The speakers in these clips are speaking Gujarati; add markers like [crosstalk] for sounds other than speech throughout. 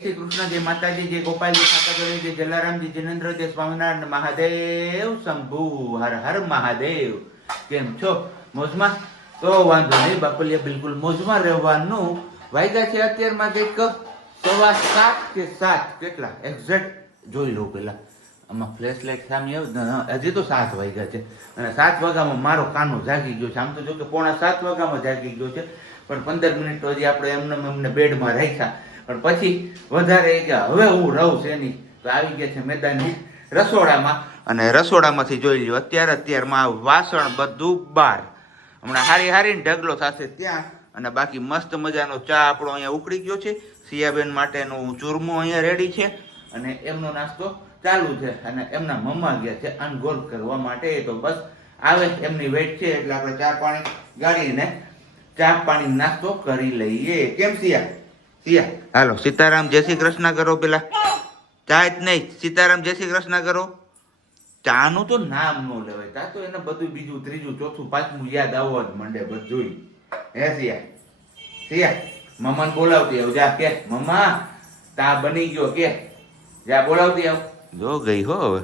શ્રી કૃષ્ણ માતાજી, જય ગોપાલજી ઠાકોરજી જય જલારામજી જિનેન્દ્ર જય સ્વામિનારાયણ, મહાદેવ શંભુ, હર હર મહાદેવ. કેમ છો? મોજમાં? તો વાંધો નહીં, બાપલિયા, બિલકુલ મોજમાં રહેવાનું. વાયદા છે અત્યારમાં કંઈક સવા સાત કે સાત, કેટલા? એક્ઝેક્ટ જોઈ લઉં પેલા આમાં ફ્લેશ લાઇટ સામે હજી તો સાત વાગ્યા છે. અને સાત વાગ્યામાં મારો કાનો જાગી ગયો છે. આમ તો જો કે પોણા સાત વાગ્યામાં જાગી ગયો છે. પણ પંદર મિનિટ હજી આપણે એમને એમને બેડમાં રાખ્યા. પણ પછી વધારે એ કે હવે હું રહું છે નહીં તો આવી ગયા છે મેદાનની રસોડામાં. અને રસોડામાંથી જોઈ લ્યો, અત્યારે અત્યારમાં વાસણ બધું બહાર. હમણાં હારી હારીને ઢગલો થશે ત્યાં. અને બાકી મસ્ત મજાનો ચા આપણો અહીંયા ઉકળી ગયો છે. સિયાબેન માટેનું ચૂરમું અહીંયા રેડી છે. અને એમનો નાસ્તો ચાલુ છે. અને એમના મમ્મા ગયા છે અનગોલ કરવા માટે. તો બસ આવે, એમની વેટ છે એટલે આપણે ચા પાણી ગાળીને ચા પાણી નાસ્તો કરી લઈએ. કેમ સિયા હાલો સીતારામ જય શ્રી કૃષ્ણ કરો પેલા. ચા જ નહીં. સીતારામ જય શ્રી કૃષ્ણ કરો. ચાનું તો નામ ન લેવાય. તા તો એને બધું બીજું ત્રીજું ચોથું પાંચમું યાદ આવવા જ મંડે બધું હે સિયા? સિયા મમ્માને બોલાવતી આવ. જા કે મમ્મા તા બની ગયો કે. જા બોલાવતી આવ. જો ગઈ હો હવે.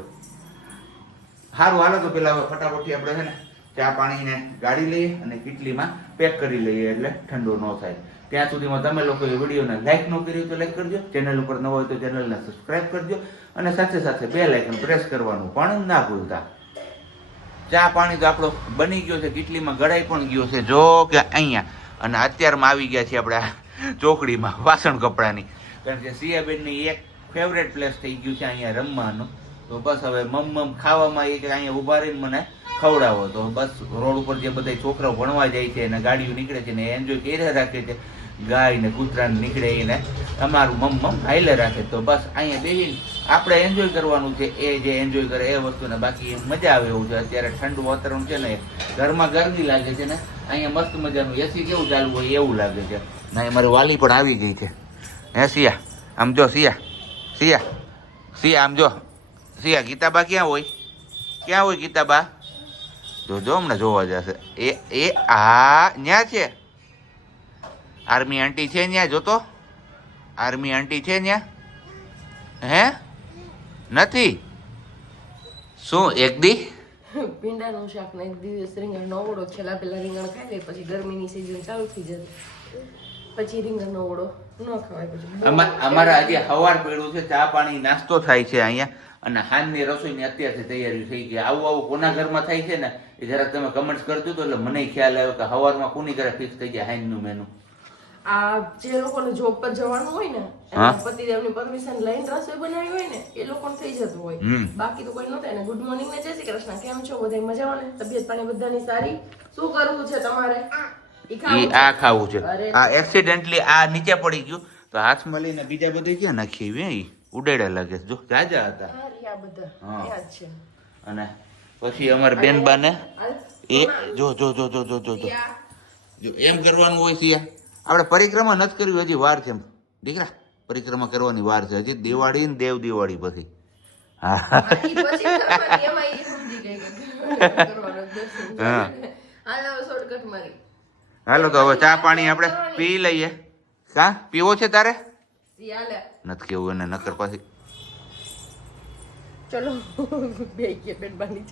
સારું હાલો તો પેલા હવે ફટાફટથી આપણે છે ને ચા પાણીને ગાળી લઈએ અને કિટલીમાં પેક કરી લઈએ એટલે ઠંડો ન થાય. ત્યાં સુધીમાં તમે લોકોએ વિડીયોને લાઇક ન કર્યું તો લાઇક કરજો. ચેનલ ઉપર ન હોય તો ચેનલને સબસ્ક્રાઇબ કરજો. અને સાથે સાથે બે લાઇકન પ્રેસ કરવાનું પણ ના ભૂલતા. ચા પાણી તો આપણો બની ગયો છે કિટલીમાં ગળાઈ પણ ગયો છે. જો કે અહીંયા, અને અત્યારમાં આવી ગયા છીએ આપણે ચોકડીમાં વાસણ કપડાની. કારણ કે સિયાબેનની એક ફેવરેટ પ્લેસ થઈ ગયું છે અહીંયા રમવાનું. તો બસ હવે મમ મમ ખાવામાં એ કે અહીંયા ઊભા રહીને મને ખવડાવો તો બસ રોડ ઉપર જે બધા છોકરાઓ ભણવા જાય છે અને ગાડીઓ નીકળે છે ને એન્જોય કર્યા રાખે છે. ગાય ને કૂતરા નીકળે એને અમારું મમ મમ હાઈલે રાખે તો બસ અહીંયા બેસીને આપણે એન્જોય કરવાનું છે. એ જે એન્જોય કરે એ વસ્તુને બાકી મજા આવે એવું છે. અત્યારે ઠંડુ વાતાવરણ છે ને ઘરમાં ગરમી લાગે છે ને અહીંયા મસ્ત મજાનું એસી કેવું ચાલુ હોય એવું લાગે છે. ના મારી વાલી પણ આવી ગઈ છે. હે સિયા આમ જો સિયા સિયા સિયા આમ જો સિયા ગીતાબા ક્યાં હોય? ક્યાં હોય ગીતાબા? જો જો હમણાં જોવા જશે. એ એ આ ન્યા છે? આર્મી આંટી છે ન્યા? જોતો? આર્મી આંટી છે ન્યા? હે? નથી? શું એક દી? ભીંડાનું શાક ને એક દિવસ રીંગણ નો ઓળો છેલ્લા પેલા રીંગણ ખાઈ લે પછી ગરમીની સિઝન ચાલુ થઈ જાય પછી રીંગણ નો ઓળો ન ખવાય પછી અમારા આજે હવાર પડ્યું છે ચા પાણી નાસ્તો થાય છે અહીંયા. અને હાનની રસોઈની અત્યારથી તૈયારી થઈ ગઈ. આવું આવું કોના ઘરમાં થાય છે ને એ જરાક તમે કમેન્ટ્સ કરજો તો એટલે મને ખ્યાલ આવ્યો કે હવારમાં કોની ઘરે ફિક્સ થઈ જાય હાંજનું મેનુ આ જે લોકોને જોબ પર જવાનું હોય ને પતિદેવની પરમિશન લઈને રસોઈ બનાવી હોય ને એ લોકોને થઈ જતું હોય. બાકી તો કોઈ ન થાય ગુડ મોર્નિંગ ને જય શ્રી કૃષ્ણ. કેમ છો? બધા મજામાં ને? તબિયત પાણી બધાની સારી? શું કરવું છે તમારે? ઈ આ ખાવું છે. આ એક્સિડેન્ટલી આ નીચે પડી ગયું. તો હાથ મળીને બીજા બધે ક્યાં નાખી વે ઉડાડ્યા લાગે જો જાજા હતા. હા, અને પછી અમારે બેન બાને એ જો જો જો જો જો જો જો. એમ કરવાનું હોય છે આપણે પરિક્રમા નથી કરવી હજી વાર છે દીકરા પરિક્રમા કરવાની વાર છે. હજી દિવાળી ને દેવ દિવાળી પછી. હા. હાલ તો હવે ચા પાણી આપણે પી લઈએ. કા? પીવો છે તારે. નથી કેવું એને નકર પછી ચલો બે ગયા બેનબાની.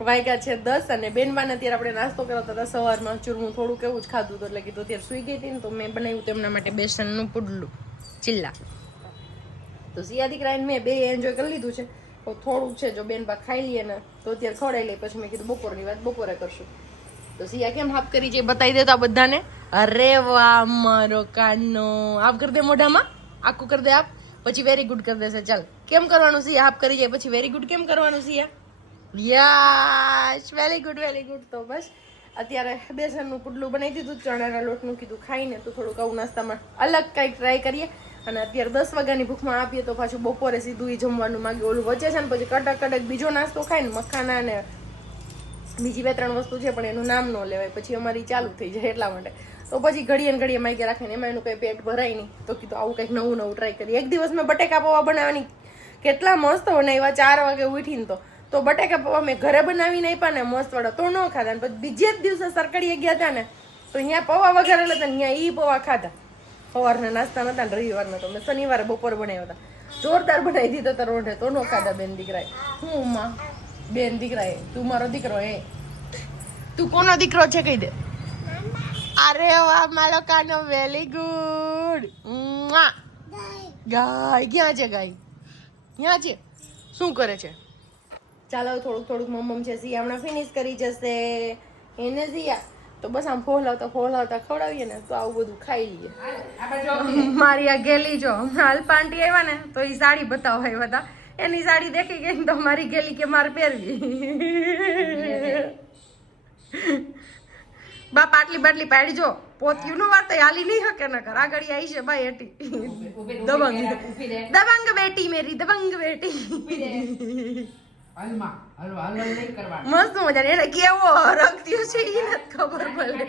વાગ્યા છે દસ અને બેનબાને અત્યારે આપણે નાસ્તો કરાવતા હતા સવારમાં ચૂરમું થોડું કેવું જ ખાધું હતું એટલે કીધું અત્યારે સુઈ ગઈ હતી ને તો મેં બનાવ્યું હતું એમના માટે બેસનનું પુડલું ચિલ્લા તો સિયા દીકરાને મેં બે એન્જોય કરી લીધું છે તો થોડુંક છે જો બેનબા ખાઈ લઈએ ને તો અત્યારે ખવડાવી લઈએ પછી મેં કીધું બપોરની વાત બપોરે કરશું તો સિયા કેમ હાફ કરી છે બતાવી દેતા બધાને અરે વાહ મારો કાનો આપ કરી દે મોઢામાં આખું કરી દે આપ. પછી વેરી ગુડ કરી દેશે. ચાલ. કેમ કરવાનું છે આપ કરી જાય. પછી વેરી ગુડ કેમ કરવાનું છે yes very good very good તો બસ. અત્યારે બેસનનું પુડલું બનાવી દીધું, ચણાના લોટનું કીધું, ખાઈને તો થોડુંક આવું નાસ્તામાં અલગ કંઈક ટ્રાય કરીએ. અને અત્યારે દસ વાગ્યાની ભૂખમાં આપીએ તો પાછું બપોરે સીધું એ જમવાનું માંગે, ઓલું વચ્ચે છે ને પછી કટક કટક બીજો નાસ્તો ખાય ને મખાના ને બીજી બે ત્રણ વસ્તુ છે, પણ એનું નામ ન લેવાય. પછી અમારી ચાલુ થઈ જાય એટલા માટે. તો પછી ઘડીએ ને ઘડીએ માઈકે રાખીને એમાં એનું કંઈ પેટ ભરાય નહીં. તો કીધું આવું કંઈક નવું નવું ટ્રાય કરીએ. એક દિવસ મેં બટેકા પૌવા બનાવવાની કેટલા મસ્ત બનાવ્યા ચાર વાગે ઉઠીને તો. તો બટેકા પૌવા મેં ઘરે બનાવીને આપ્યા ને મસ્ત વાળા. તો ન ખાધા ને પછી બીજે જ દિવસે સરકડીએ ગયા હતા ને, તો અહીંયા પૌવા વગર એટલે અહીંયા એ પૌવા ખાધા. સવારના નાસ્તા નતા ને રવિવારના તો મેં શનિવારે બપોર બનાવ્યા હતા જોરદાર બનાવી દીધો તો રોઢે. તો નો ખાધા બેન દીકરાએ. હું માં બેન દીકરાએ. તું મારો દીકરો એ તું કોનો દીકરો છે કહી દે. અરે વાહ મારો કાનો વેલી ગુડ ગાય, ક્યાં છે ગાય? ક્યાં છે? શું કરે છે? ચાલો થોડુંક થોડુંક મમ્મ છે, સિયા હમણાં ફિનિશ કરી જશે. એને સિયા. તો બસ આમ ફોલાવતા ફોલાવતા ખવડાવીએ ને, તો આવું બધું ખાઈ લઈએ. મારી આ ગેલી જો, હમણાં પાંટી આવ્યા ને, તો એ સાડી બતાવવા આવ્યા હતા. એની સાડી દેખી ગઈ તો મારી ગેલી કે મારે પહેરવી. બાપ પાટલી બાટલી પાડી જો પોત્યું વાર તો હાલી નહીં હકે ન કર આગળ આવી છે ભાઈ એટી. દબંગ. દબંગ બેટી મેરી દબંગ બેટી. મસ્ત મજા એને કેવો રખત્યો છે એ નથી ખબર પડે.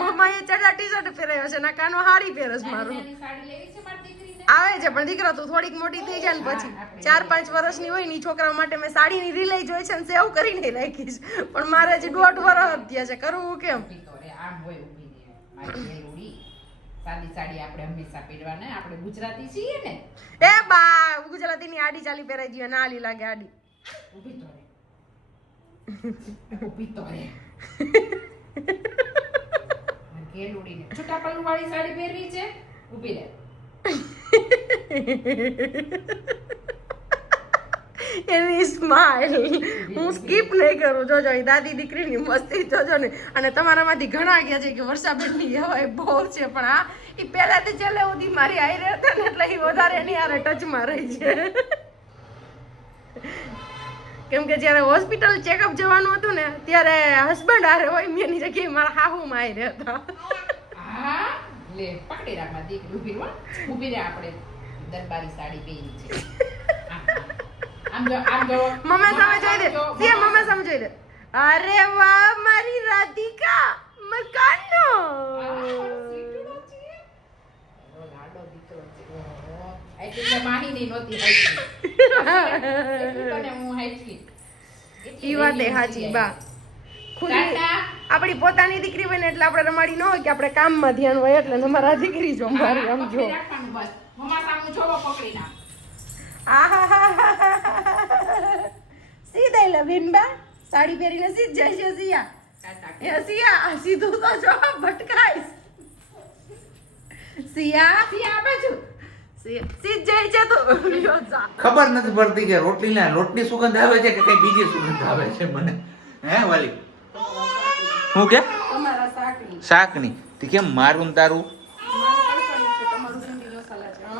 મમ્માએ ચડા ટી શર્ટ પહેરાયો છે ના કાનો હારી પહેરસ મારું. એની સાડી લેવી છે મારી દીકરીને? આવે છે પણ દીકરો તું થોડીક મોટી થઈ જાય ને પછી. ચાર પાંચ વર્ષની હોય ને ઈ છોકરા માટે મેં સાડીની રિલાઈ જોઈ છે ને સેવ કરીને રાખીશ પણ મારે હજી દોઢ વર્ષ થયા છે. કરવું કેમ? આમ હોય ઊભી રે મારી બેરુડી સાદી સાડી આપણે હંમેશા પહેરવાના. આપણે ગુજરાતી છીએ ને. એ બા ગુજરાતીની આડી ચાલી પહેરાઈ ગઈ ના આલી લાગે આડી. ઊભી તો રે ઊભી તો રે કેલુડીને છૂટા પલ્લુ વાળી સાડી પહેરવી છે? ઊભી રે એની સ્માઇલ હું સ્કીપ નહીં કરું. જોજો એ દાદી દીકરીની મસ્તી. જોજો ને. અને તમારામાંથી ઘણા ગયા છે કે વર્ષાબેનની હવાય બહુ છે પણ આ એ પહેલાથી છેલ્લે સુધી મારી આવી રહ્યા હતા ને એટલે એ વધારે એની હારે ટચમાં રહી છે. કેમ કે જ્યારે હોસ્પિટલ ચેકઅપ જવાનું હતું ને ત્યારે હસબન્ડ હારે હોય મેં એની જગ્યાએ મારા હાહુમાં આવી રહ્યા હતા લે પકડી રાખવા દીકરી. ઊભી ઊભી રે આપણે દરબારી સાડી પહેરી છે. આમ જો આમ જો મમ્મા સામે જોઈ દે. સિયા મમ્મા સામે જોઈ દે. અરે વાહ મારી રાધિકા મકાનો હું આપણી પોતાની દીકરી હોય ને એટલે આપણે રમાડી ન હોય કે આપણે કામમાં ધ્યાન હોય એટલે તમારા દીકરી જો મારી આમ જો પકડી હા બસ. મમ્મા સામું જોવો પકડી નાખ. આહાહાહાહા. સીધા લે સાડી પહેરીને સીધ જાય છે સિયા. સિયા આ સીધું તો જો ભટકાઈશ સિયા સિયા બાજુ. સીધ જાય છે તો. ખબર નથી પડતી કે રોટલી ના રોટલી સુગંધ આવે છે કે કઈ બીજી સુગંધ આવે છે મને? હે વાલી? હું કે? શાકની. તે કેમ મારું તારું?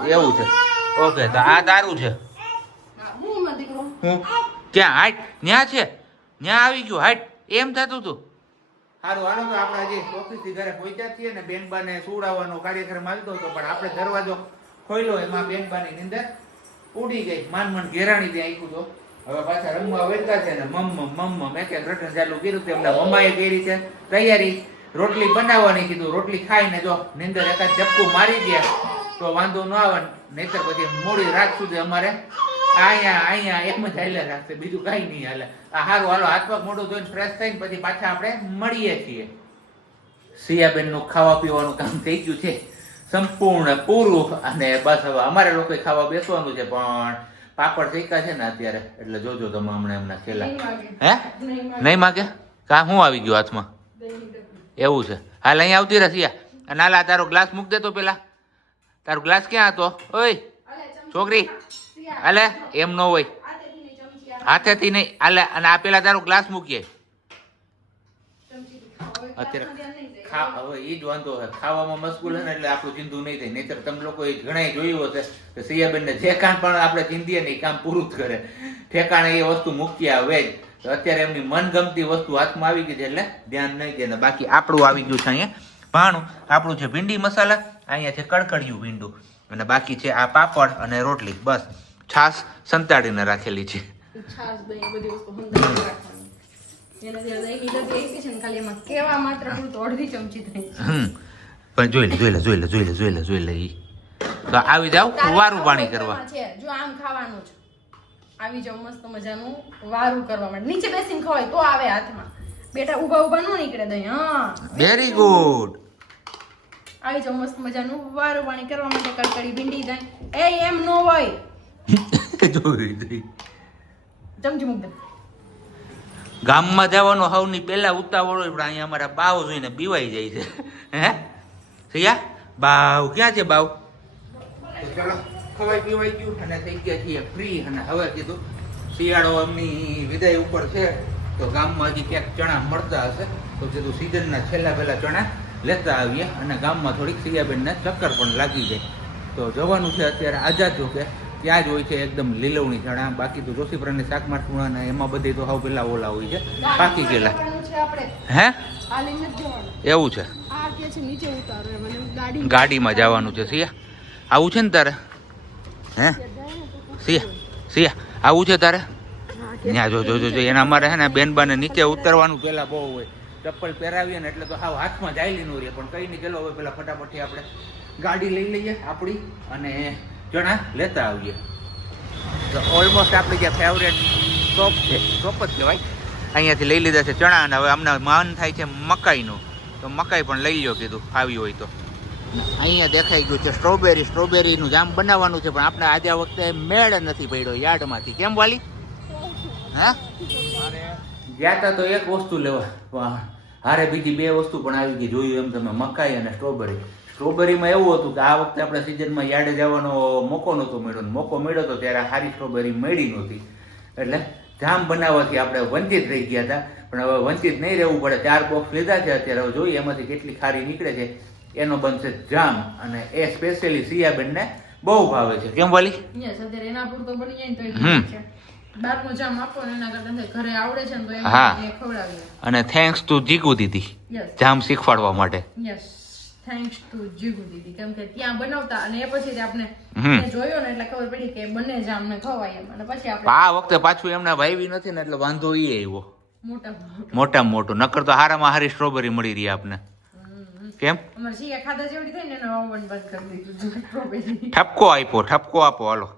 એવું છે. ઓકે તો આ તારું છે. હા, હું હાટ ન્યા છે? ન્યા આવી ગયું. હાટ એમ થતું હતું ને ઉડી ગઈ. માન મન ઘેરાણી ત્યાં આખ્યું તો. હવે પાછા રમવા વેચતા છે ને મમ્મ મમ્મ મેં કે રટન ચાલુ કર્યું તો એમના મમ્માએ છે તૈયારી. રોટલી બનાવવાની કીધું. રોટલી ખાઈને જો નીંદર એકાદ ઝપકું મારી ગયા. તો વાંધો ન આવે નહીતર પછી મોડી રાત સુધી અમારે અહીંયા અહીંયા એમ જ હાલે રાખશે બીજું કઈ નહીં હાલે. આ હારું હાલો હાથ પગ મોઢું ધોઈને ફ્રેશ થઈને પછી પાછા આપણે મળીએ છીએ. સિયાબેનનું ખાવા પીવાનું કામ થઈ ગયું છે. સંપૂર્ણ પૂરું અને બસ હવે અમારે લોકો ખાવા બેસવાનું છે પણ પાપડ શેકા છે ને અત્યારે એટલે જોજો તમે હમણાં એમના છેલ્લા હે? નહીં માગે. કા હું આવી ગયો હાથમાં? એવું છે. હાલ અહીંયા આવતી રહ્યા સિયા. અને હાલ આ તારો ગ્લાસ મૂક દેતો પેલા. તારો ગ્લાસ ક્યાં હતો? ઓય છોકરી અલે હાલે એમ ન હોય. હાથેથી નહીં, હાલે અને આપેલા તારો ગ્લાસ મૂકીએ. હવે અત્યારે. ખા હવે એ જ વાંધો હોય ખાવામાં મશગુલ છે ને એટલે આપણું ચિંતું નહીં થાય. નહીતર તમે લોકો એ ઘણા જોયું હશે કે સિયાબેનને ઠેકાણ પણ આપણે ચિંતીએ નહીં કામ પૂરું જ કરે. ઠેકાણે એ વસ્તુ મૂકી આવે જ અત્યારે એમની મનગમતી વસ્તુ હાથમાં આવી ગઈ છે એટલે ધ્યાન નહીં દે. ને બાકી આપણું આવી ગયું છે અહીંયા. ભાણું આપણું છે ભીંડી મસાલા અહીંયા છે કડકડિયું ભીંડું. અને બાકી છે આ પાપડ અને રોટલી. બસ છાશ સંતાડીને રાખેલી છે. પણ જોઈ લે જોઈ લે જોઈ લે જોઈ લે જોઈ લે જોઈ લે તો આવી જાવ વારું પાણી કરવા. જો આમ ખાવાનું છે આવી જાવ મસ્ત મજાનું વારું કરવા માટે. નીચે બેસીને ખવાય તો આવે હાથમાં. બેટા ઊભા ઊભા ન નીકળે દઈ હા. વેરી ગુડ આવી જાઓ મસ્ત મજાનું વારો પાણી કરવા માટે કડકડી ભીંડી દઈ એ એમ નો હોય. [laughs] જોઈ જોઈ. જમજી મુક ગામમાં જવાનો હવની પહેલા ઉતાવળ હોય પણ અહીંયા અમારા બાવ જોઈને બીવાઈ જાય છે. હે? સૈયા બાવ ક્યાં છે બાવ? ખવાઈ પીવાઈ ગયું અને થઈ ગયા છીએ ફ્રી અને હવે કીધું શિયાળો એમની વિદાય ઉપર છે. તો ગામમાં હજી ક્યાંક ચણા મળતા હશે તો કીધું સિઝનના છેલ્લા પહેલાં ચણા લેતા આવીએ અને ગામમાં થોડીક સિયાબેનને ચક્કર પણ લાગી જાય. તો જવાનું છે અત્યારે આઝાદ જો કે ત્યાં જ હોય છે એકદમ લીલવણી ચણા બાકી તો જોશીપરાની શાક મારસુણા ને એમાં બધી તો હાવ પેલા ઓલા હોય છે પાકી ગયેલા. હે? જ એવું છે? ગાડીમાં જવાનું છે સિયા. આવું છે ને તારે? હે? સિયા સિયા આવું છે તારે? ત્યાં જો જો જો એના અમારે હે ને બેનબાને નીચે ઉતરવાનું પેલા બહુ હોય. ચપ્પલ પહેરાવીએ ને એટલે તો હાવ હાથમાં જાયલીનું રહે, પણ કઈ નહીં, ચલો હવે પેલા ફટાફટથી આપણે ગાડી લઈ લઈએ આપણી અને ચણા લેતા આવીએ. તો ઓલમોસ્ટ આપણી જે ફેવરેટ શોપ છે શોપ જ કહેવાય. અહીંયાથી લઈ લીધા છે ચણા અને હવે અમને માન થાય છે મકાઈનું. તો મકાઈ પણ લઈ લો કીધું, આવી હોય તો. અહીંયા દેખાઈ ગયું છે સ્ટ્રોબેરી સ્ટ્રોબેરીનું જામ બનાવવાનું છે, પણ આપણે આજે વખતે મેળ નથી પડ્યો યાર્ડમાંથી. કેમ વાલી? હા? ગયા તા તો એક વસ્તુ લેવા. હારે બીજી બે વસ્તુ પણ આવી ગઈ જોયું એમ તમે મકાઈ અને સ્ટ્રોબેરી. સ્ટ્રોબેરીમાં એવું હતું કે આ વખતે આપણે સિઝનમાં યાર્ડે જવાનો મોકો નહોતો મળ્યો મોકો મળ્યો હતો ત્યારે સારી સ્ટ્રોબેરી મળી નહોતી. એટલે જામ બનાવવાથી આપણે વંચિત રહી ગયા હતા પણ હવે વંચિત નહીં રહેવું પડે. ચાર બોક્સ લીધા છે અત્યારે. હવે જોઈએ એમાંથી કેટલી ખારી નીકળે છે. એનો બનશે જામ. અને એ સ્પેશિયલી સિયાબેનને બહુ ભાવે છે. કેમ વાલી? એના પૂરતો બની જાય તો હમ. એ જામ આપો એના કરતા ઘરે આવડે છે ને તો એમ ખવડાવીએ. અને થેન્ક્સ ટુ જીગુ દીદી જામ શીખવાડવા માટે. યસ થેન્ક્સ ટુ જીગુ દીદી. કેમ કે ત્યાં બનાવતા અને એ પછી આપણે. જોયો ને એટલે ખબર પડી કે બંને જામ ને ખવાય એમ. અને પછી આપણે આ વખતે પાછું એમના ભાઈ નથી ને એટલે વાંધો ઈ આવ્યો. મોટા મોટા. નકર તો હારામાં હારી સ્ટ્રોબેરી મળી રહી આપને. કેમ? અમારે સિયા ખાધા જેવડી થઈ ને બંધ કરી દીધું. ઠપકો આપ્યો ઠપકો આપો હાલો.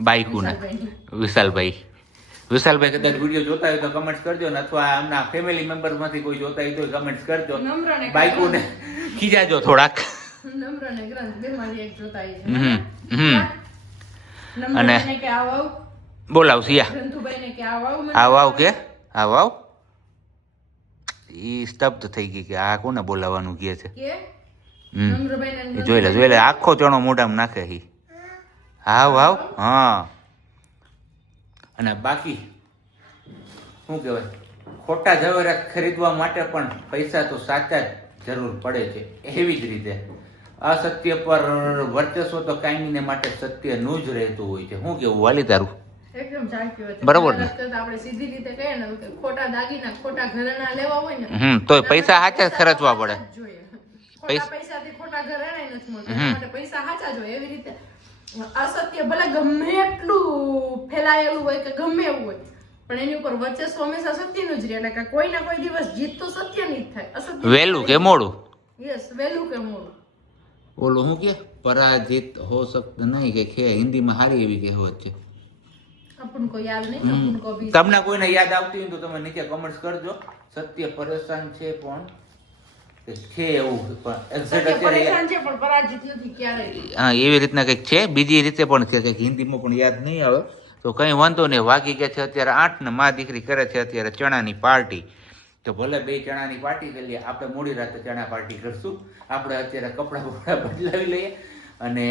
બાઈકુને. વિશાલભાઈ. વિશાલભાઈ કદાચ વીડિયો જોતા હોય તો કમેન્ટ કરજો ને અથવા આમના ફેમિલી મેમ્બરમાંથી કોઈ જોતા હોય તો કમેન્ટ કરજો. બાઈકુને ખીજાજો થોડાક. નમ્ર ને ગ્રંથ. બેમાંથી એક જોતા આવીએ છે. હમ હમ. અને- ને કે આવ આવ. બોલાવ સિયા કે આવ આવ મને. આવ આવ કે? આવ આવ. ઈ સ્તબ્ધ થઈ ગઈ કે આ કોને બોલાવવાનું કે છે? કે? હમ. નમ્રભાઈ ને એ જોઈ લે જોઈ લે આખો ચણો મોઢામાં નાખે હી. હાવ હાવ હા. અને બાકી શું કહેવાય? ખોટા જવેરા ખરીદવા માટે પણ પૈસા તો સાચા જ જરૂર પડે છે એવી જ રીતે. અસત્ય પર વર્ચસ્વ તો કાયમીને માટે સત્યનું જ રહેતું હોય છે. શું કેવું વાલી તારું. બરાબર ને? આ રસ્તે તો આપણે સીધી રીતે કહીએ ને ખોટા દાગીના ખોટા ઘરેણા લેવા હોય ને હમ તોય પૈસા સાચા જ ખર્ચવા પડે. જોઈએ. પૈસા- ખોટા ઘરેણાય નથી મળતા. પૈસા સાચા જ એવી રીતે અસત્ય ભલે ગમે એટલું ફેલાયેલું હોય કે ગમે એવું હોય પણ એની ઉપર વર્ચસ્વ હંમેશા સત્યનું જ રહે. એટલે કે કોઈ ના કોઈ દિવસ જીત તો સત્યની જ થાય. અસત્ય વહેલું કે મોડું? યસ વહેલું કે મોડું. ઓલું શું કે? પરાજિત હો શકત નહીં કે ખે? હિન્દીમાં સારી એવી કહેવત છે. તમને કોઈને યાદ આવતી હોય તો તમે નીચે કમેન્ટ્સ કરજો. સત્ય પરેશાન છે પણ છે એવું પણ એક્ઝેક્ટ અત્યારે હા એવી રીતના કંઈક છે બીજી રીતે પણ છે કંઈક હિન્દીમાં પણ યાદ નહીં આવે. તો કંઈ વાંધો નહીં વાગી ગયા છે અત્યારે આઠ ને મા દીકરી કરે છે અત્યારે ચણાની પાર્ટી. તો ભલે બે ચણાની પાર્ટી કરી લઈએ આપણે મોડી રાતે ચણા પાર્ટી કરશું. આપણે અત્યારે કપડાં બપડા બદલાવી લઈએ અને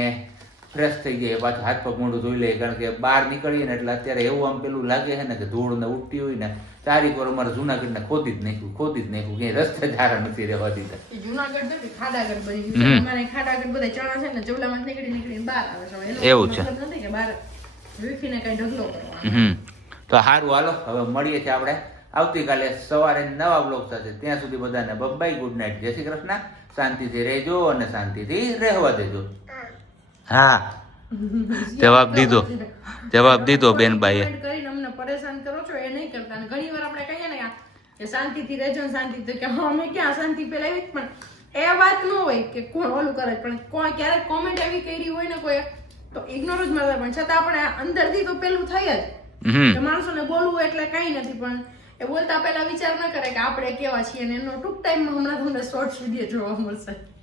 ફ્રેશ થઈ ગયા પાછું હાથ પગ મોઢું ધોઈ લઈએ કારણ કે બહાર નીકળીએ ને એટલે અત્યારે એવું આમ પેલું લાગે છે ને કે ધૂળ ને ઉઠતી હોય ને ચારી પર અમારે જુનાગઢને ખોદી જ નાખ્યું ખોદી જ નાખ્યું ક્યાંય રસ્તે ધારા નથી રહેવા દીધા. જુનાગઢ નથી ખાડાગઢ બની. અમારે બધા ચણા છે ને ચવલામાં નીકળી નીકળી બહાર આવે છે. એવું છે. નથી કે બહાર વીખીને કઈ ઢગલો કરવાનો. તો સારું હાલો હવે મળીએ છીએ આપણે. આવતીકાલે સવારે નવા બ્લોગ સાથે. ત્યાં સુધી બધાને બબાઈ ગુડ નાઇટ. જય શ્રી કૃષ્ણ. શાંતિથી રહેજો અને શાંતિથી રહેવા દેજો. હા. જવાબ દીધો. જવાબ દીધો બેનબાઈએ કરીને અમને પરેશાન કરો છો એ નહીં કરતા. ઘણી વાર આપણે કહીએ ને કે શાંતિથી રહેજો શાંતિ શાંતિથી. કે અમે ક્યાં શાંતિ પણ એ વાત ન હોય કે કોણ ઓલું કરે. પણ કોઈ ક્યારેક કોમેન્ટ એવી કરી હોય ને કોઈ તો ઇગ્નોર જ મારતા. પણ છતાં આપણે અંદરથી તો પેલું થઈ જ. માણસોને બોલવું એટલે કઈ નથી પણ એ બોલતા પહેલા વિચાર ન કરે કે આપણે કેવા છીએ. અને એનો ટૂંક ટાઈમમાં હમણાં તમને શોર્ટ વીડિયો જોવા મળશે.